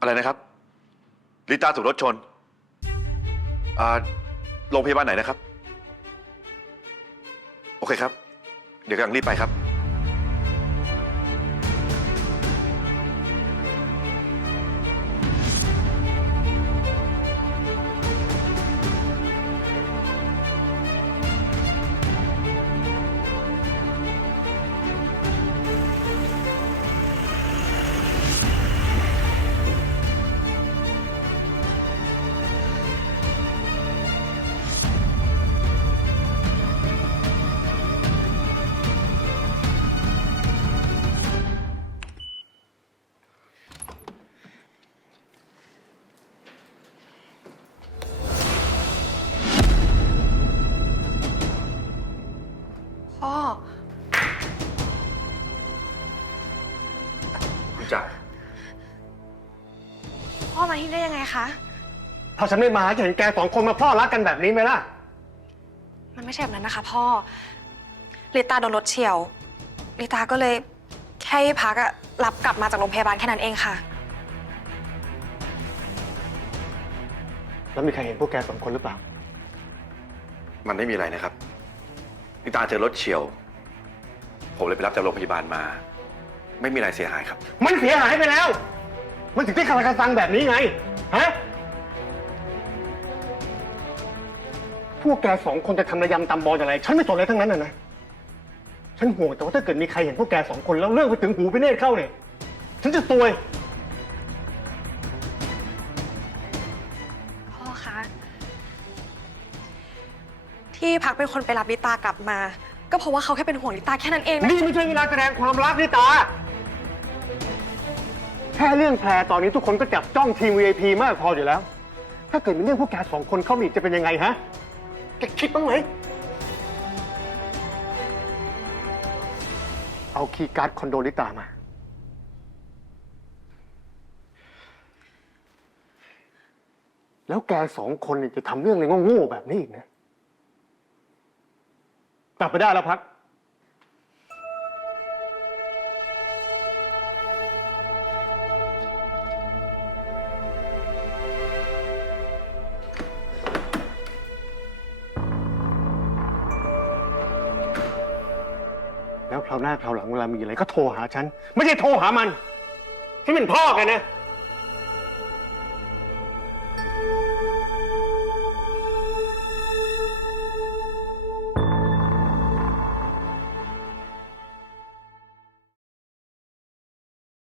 อะไรนะครับ ลิต้าถูกรถชนโรงพยาบาลไหนนะครับ โอเคครับ เดี๋ยวกำลังรีบไปครับ จักรพ่อมาที่นี่ได้ยังไงคะ ถ้าฉันไม่มาจะเห็นแกสองคนมาพลอดรักกันแบบนี้ไหมล่ะ มันไม่ใช่แบบนั้นนะคะ พ่อลิตาโดนรถเฉียวลิตาก็เลยแค่ให้พักอะรับกลับมาจากโรงพยาบาลแค่นั้นเองค่ะ แล้วมีใครเห็นพวกแกสองคนหรือเปล่า มันไม่มีอะไรนะครับลิตาเจอรถเฉียว ผมเลยไปรับจากโรงพยาบาลมา ไม่มีอะไรเสียหายครับ มันเสียหายไปแล้ว มันถึงได้คาราคาซังแบบนี้ไง ฮะ พวกแกสองคนจะทำระยำตำบอลอะไร ฉันไม่สนอะไรทั้งนั้นนะนะ ฉันห่วงแต่ว่าถ้าเกิดมีใครเห็นพวกแกสองคนแล้วเรื่องไปถึงหูไปเนตรเข้าเนี่ย ฉันจะซวย พ่อคะ ที่พักเป็นคนไปรับลิตากลับมา ก็เพราะว่าเขาแค่เป็นห่วงลิตาแค่นั้นเองนะ นี่ไม่ใช่เวลาแสดงความรักนี่ตาแค่เรื่องแพรตอนนี้ทุกคนก็จับจ้องทีม VIP มากพออยู่แล้ว ถ้าเกิดมีเรื่องพวกแกสองคนเข้ามาอีกจะเป็นยังไงฮะ แกคิดบ้างไหม เอาคีย์การ์ดคอนโดลิตามา แล้วแกสองคนเนี่ยจะทำเรื่องอะไรโง่ๆแบบนี้อีกนะ กลับไปได้แล้วพัก คราวหน้าคราวหลังเวลามีอะไรก็โทรหาฉัน ไม่ใช่โทรหามันฉันเป็นพ่อกันนะ